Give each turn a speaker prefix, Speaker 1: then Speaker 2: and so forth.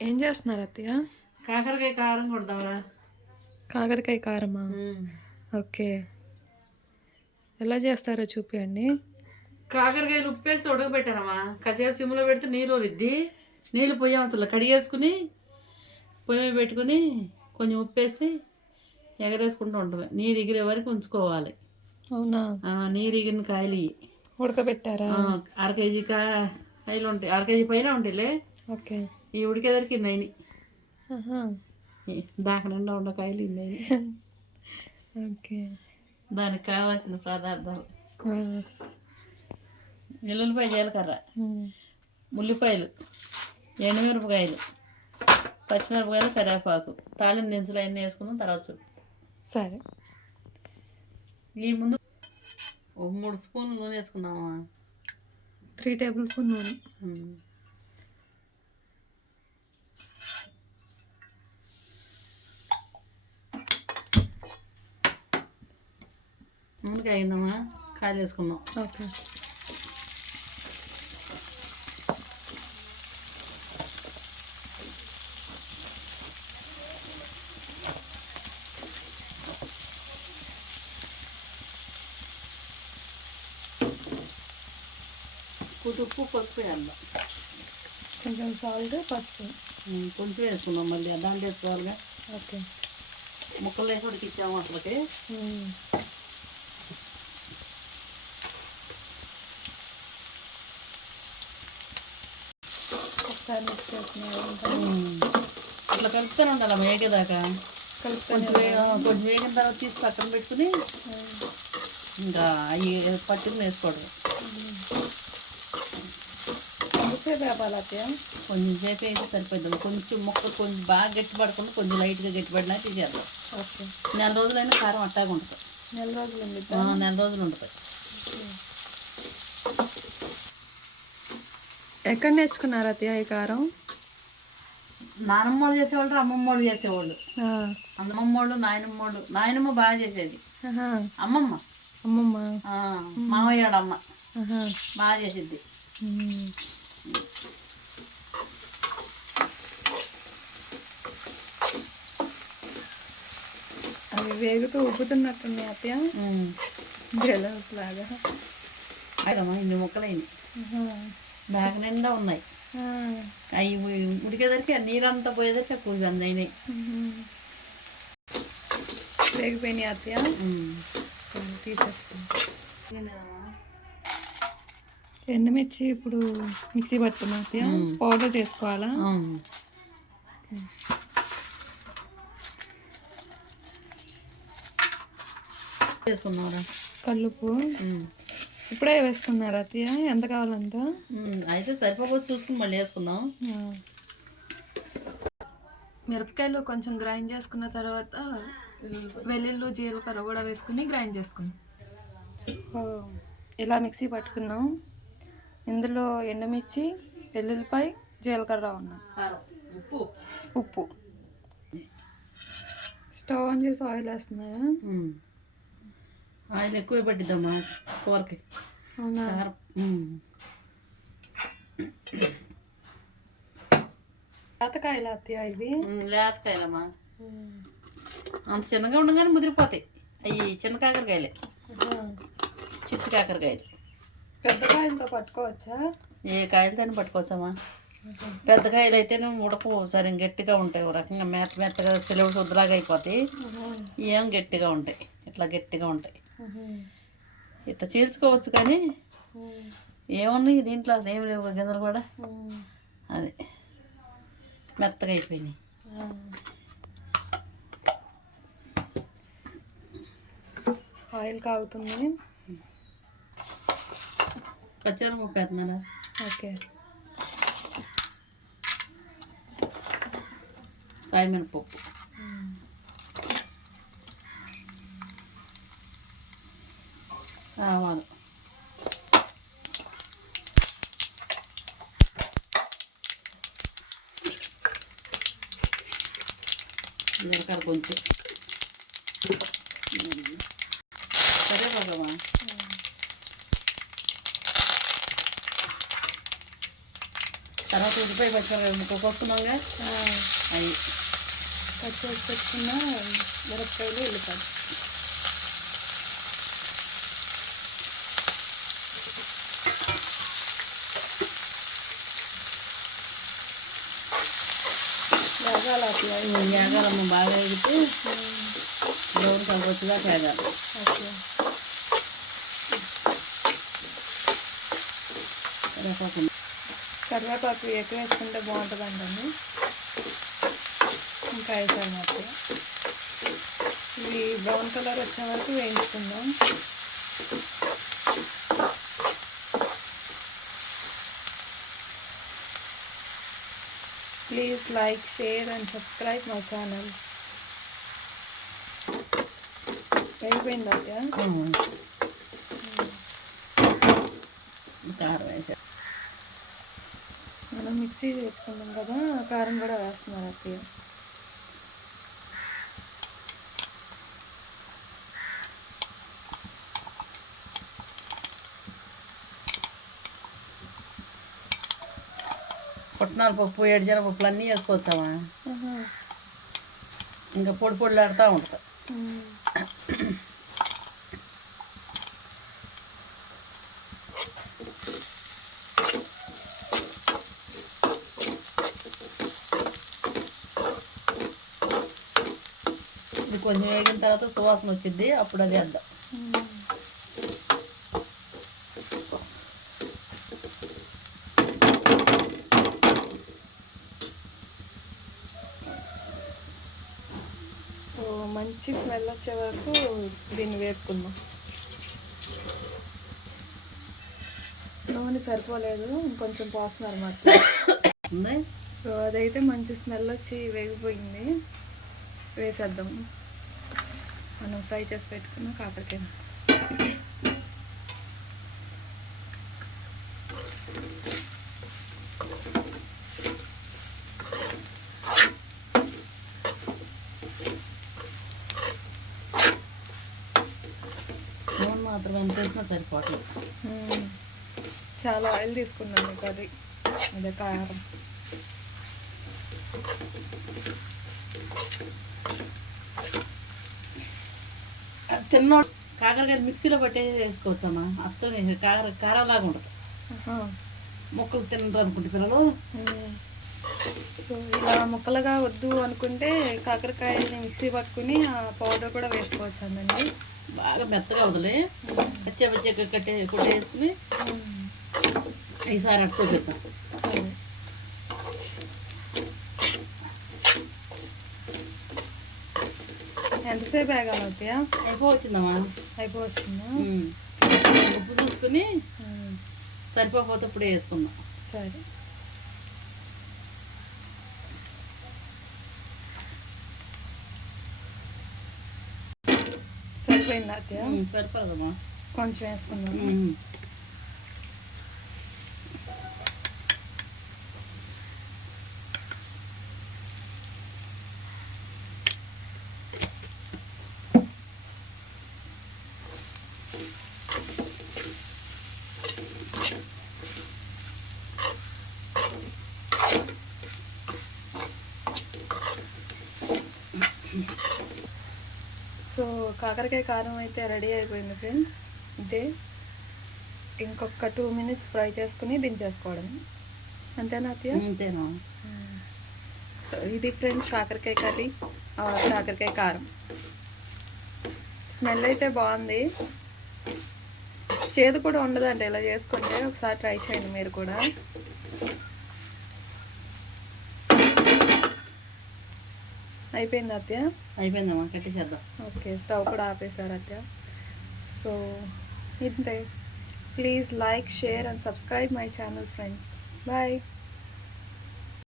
Speaker 1: ఏం చేస్తున్నారు అత్తయ్య?
Speaker 2: కాకరకాయ కారం కొడదాంరా.
Speaker 1: కాకరకాయ కారమా? ఓకే. ఎలా చేస్తారో చూపించండి
Speaker 2: కాకరకాయలు ఉప్పేసి ఉడకబెట్టానమ్మా కాసేపు సిమ్లో పెడితే నీరు వరిద్ది నీళ్ళు పొయ్యి అసలు కడిగేసుకుని పొయ్యి పెట్టుకుని కొంచెం ఉప్పేసి ఎగరేసుకుంటూ ఉంటాం నీరు ఎగిరే వరకు ఉంచుకోవాలి.
Speaker 1: అవునా?
Speaker 2: నీరు ఎగిరిన కాయలు
Speaker 1: ఉడకబెట్టారా?
Speaker 2: అర కేజీ కాయలు ఉంటాయి. అర కేజీ పైన ఉంటాయిలే.
Speaker 1: ఓకే.
Speaker 2: ఈ ఉడికేదరికి ఇన్నైని
Speaker 1: ఆహా.
Speaker 2: దాక నిండా ఉన్న కాయలు ఇన్నైని
Speaker 1: ఓకే
Speaker 2: దానికి కావాల్సిన పదార్థాలు. ఎల్లుల్లిపాయ జీలకర్ర. ఉల్లిపాయలు ఎండుమిరపకాయలు పచ్చిమిరపకాయలు కరివేపాకు తాలిం దినుసులు అన్నీ వేసుకున్నాం తర్వాత చూడు
Speaker 1: సరే
Speaker 2: ఈ ముందు ఒక మూడు స్పూన్లు నూనె వేసుకున్నామా
Speaker 1: త్రీ టేబుల్ స్పూన్ నూనె
Speaker 2: నూనె కాగిందమ్మా కాయలు వేసుకున్నాం
Speaker 1: ఓకే
Speaker 2: ఉప్పు పసుపు వేయాలి
Speaker 1: కొంచెం సాల్ట్ పసుపు
Speaker 2: కొంచెం వేసుకున్నాం మళ్ళీ దాంట్లో వేసుకోవాలిగా
Speaker 1: ఓకే
Speaker 2: ముక్కలు వేసి ఉడికిచ్చాము అసలుకి
Speaker 1: ఉమ్. ఒకసారి మిక్స్ చేస్తున్నారు
Speaker 2: అట్లా కలుపుతూనే ఉండాలి వేగేదాకా కొంచెం కొంచెం వేగిన తర్వాత తీసి పక్కన పెట్టుకుని ఇంకా అవి పట్టుకుని వేసుకోవడం
Speaker 1: ఎంతసేపు వేపాలి అత్తయ్య.
Speaker 2: కొంచెం సేపు అయితే సరిపోతుంది కొంచెం ముక్క కొంచెం బాగా గట్టి పడకుండా కొంచెం లైట్గా గట్టి పడినా తీసేద్దాం
Speaker 1: ఓకే.
Speaker 2: నెల రోజులైనా కారం అట్టాగా ఉంటుంది.
Speaker 1: నెల రోజులు
Speaker 2: నెల రోజులు ఉంటుంది
Speaker 1: ఎక్కడ నేర్చుకున్నారు అత్తయ్య ఈ కారం?
Speaker 2: నానమ్మ వాళ్ళు చేసేవాళ్ళు అమ్మమ్మ వాళ్ళు చేసేవాళ్ళు. అమ్మమ్మ వాళ్ళు నాయనమ్మ వాళ్ళు నాయనమ్మ బాగా చేసేది. అమ్మమ్మ
Speaker 1: అమ్మమ్మ
Speaker 2: మామయ్యాడు అమ్మ. బాగా చేసిద్ది
Speaker 1: ఉమ్. అవి వేగుతూ ఉబ్బుతున్నట్టున్నాయి అత్తయ్య బెలూన్స్ లాగా
Speaker 2: అయ్యమ్మా ఇన్ని ముక్కలైంది. దాక నిండా ఉన్నాయి. అవి ఉడికేసరికి ఆ నీరంతా పోయేసరికి కొంచెం అయినాయి.
Speaker 1: ఉమ్. వేగిపోయినాయి అత్తయ్య. తీసేసుకుంటాం ఎండుమిర్చి ఇప్పుడు మిక్సీ పట్టుకున్నా అత్తయ్య. పౌడర్ చేసుకోవాలా?
Speaker 2: చేసుకున్నారా
Speaker 1: కల్లుపు ఇప్పుడే వేసుకున్నారా అత్తయ్య ఎంత కావాలంత
Speaker 2: అయితే సరిపోతే చూసుకుని మళ్ళీ వేసుకుందాం.
Speaker 1: మిరపకాయలు కొంచెం గ్రైండ్ చేసుకున్న తర్వాత వెల్లుల్లి జీలకర్ర కూడా వేసుకుని గ్రైండ్ చేసుకున్నాం ఇలా మిక్సీ పట్టుకున్నాం ఇందులో ఎండుమిర్చి వెల్లుల్లిపాయ జీలకర్ర ఉన్నాం.
Speaker 2: ఉప్పు.
Speaker 1: ఉప్పు. స్టవ్ ఆన్ చేసి ఆయిల్ వేస్తున్నారా.
Speaker 2: ఆయిల్ ఎక్కువ పట్టిద్దమ్మా కూరకి.
Speaker 1: అవునా? అత్తయ్య ఇవి?
Speaker 2: లేతకాయలమ్మా అంత చిన్నగా ఉండగానే ముదిరిపోతాయి. అవి చిన్న కాకరకాయలే. చిట్టు కాకరకాయలు.
Speaker 1: పెద్ద కాయలతో పట్టుకోవచ్చా?
Speaker 2: ఏ కాయలతో పట్టుకోవచ్చమ్మా. పెద్ద కాయలు అయితేనే ఉడకవు సరే గట్టిగా ఉంటాయి ఒక రకంగా మెత్త మెత్తగా సెలవు శుద్ధలాగా అయిపోతాయి. ఏం గట్టిగా ఉంటాయి. ఇట్లా గట్టిగా ఉంటాయి. ఇట్లా చీల్చుకోవచ్చు కానీ ఏమున్నాయి దీంట్లో? అసలు ఏం లేవు గింజలు కూడా. అదే మెత్తగా అయిపోయినాయి.
Speaker 1: ఆయిల్ కాగుతుంది.
Speaker 2: పచ్చనపప్పు వేస్తున్నారా
Speaker 1: ఓకే.
Speaker 2: సాయమినపప్పు ఆవాలు జీలకర్ర కొంచెం. సరే బాబా తర్వాత ఉల్లిపాయ పచ్చిమిరపకాయ ముక్క కొట్టుకున్నాగా అవి
Speaker 1: చేసి పెట్టుకున్న మిరపకాయలు ఉల్లిపాయలు వేగాలి అట్లా
Speaker 2: వేగాలమ్మ బాగా వేగితే బ్రౌన్ కలర్ వచ్చేదాకా వేగాలి
Speaker 1: ఓకే
Speaker 2: కరివేపాకు
Speaker 1: కరివేపాకు ఎక్కువ వేసుకుంటే బాగుంటుంది అండి ఇంకా వేసాను మాకు ఇది బ్రౌన్ కలర్ వచ్చే వరకు వేయించుకుందాం. Please like share and subscribe my channel అయిపోయింది
Speaker 2: కారం వేసా
Speaker 1: మనం మిక్సీ చేసుకున్నాం కదా కారం కూడా వేస్తున్నారు అత్తయ్య.
Speaker 2: పుట్నాల పప్పు ఏడుజన పప్పులు అన్నీ వేసుకోవచ్చామా? ఇంకా పొడి పొడిలాడుతూ ఉంటుంది. ఇది కొంచెం వేగిన తర్వాత సువాసన వచ్చింది అప్పుడు అది వేద్దాం
Speaker 1: సో మంచి స్మెల్ వచ్చే వరకు దీన్ని వేపుకుందాం. నూనె సరిపోలేదు ఇంకొంచెం పోస్తున్నారు
Speaker 2: ఉంది
Speaker 1: సో అదైతే మంచి స్మెల్ వచ్చి వేగిపోయింది. వేసేద్దాం. మనం ఫ్రై చేసి పెట్టుకున్న కాకరకాయ
Speaker 2: నూనె మాత్రం
Speaker 1: మ్మ్. చాలా ఆయిల్ తీసుకున్నాను కర్రీ అదే. కారం.
Speaker 2: తిన్నోడు కాకరకాయ మిక్సీలో పట్టేసి వేసుకోవచ్చమ్మా. అచ్చని కాకర కారంలాగా ఉంటుంది.
Speaker 1: ఆహా.
Speaker 2: ముక్కలు తినరు అనుకుంటే పిల్లలు.
Speaker 1: సో ఇలా ముక్కలుగా వద్దు అనుకుంటే కాకరకాయని మిక్సీ పట్టుకుని ఆ పౌడర్ కూడా వేసుకోవచ్చు అందండి
Speaker 2: బాగా మెత్తగా వదిలే పచ్చే పచ్చే కట్టే కొట్టేసుకుని ఈసారి చెప్తాం
Speaker 1: సరే. ఎంతసేపు వేగాలి అవుతాయా
Speaker 2: అయిపోవచ్చిందమ్మా.
Speaker 1: అయిపోవచ్చిందా.
Speaker 2: ఉప్పు చూసుకుని. సరిపోతే ఇప్పుడే వేసుకుందాం.
Speaker 1: సరే. సరిపోయింది అత్తయ్య. కొంచెం వేసుకుందాం
Speaker 2: ఉమ్.
Speaker 1: సో కాకరకాయ కారం అయితే రెడీ అయిపోయింది ఫ్రెండ్స్. ఇదే ఇంకొక టూ మినిట్స్ ఫ్రై చేసుకుని దించేసుకోవడం. అంతేనా అత్తయ్య?
Speaker 2: అంతేనా?
Speaker 1: సో ఇది ఫ్రెండ్స్ కాకరకాయ కర్రీ కాకరకాయ కారం. స్మెల్ అయితే బాగుంది. చేదు కూడా ఉండదండి ఇలా చేసుకుంటే. ఒకసారి ట్రై చేయండి మీరు కూడా. అయిపోయింది అత్య
Speaker 2: అయిపోయిందమ్మా కట్టేసేద్దాం.
Speaker 1: ఓకే స్టవ్ కూడా ఆపేశారు అత్య సో ఇంతే. Please like share and subscribe my channel friends. Bye.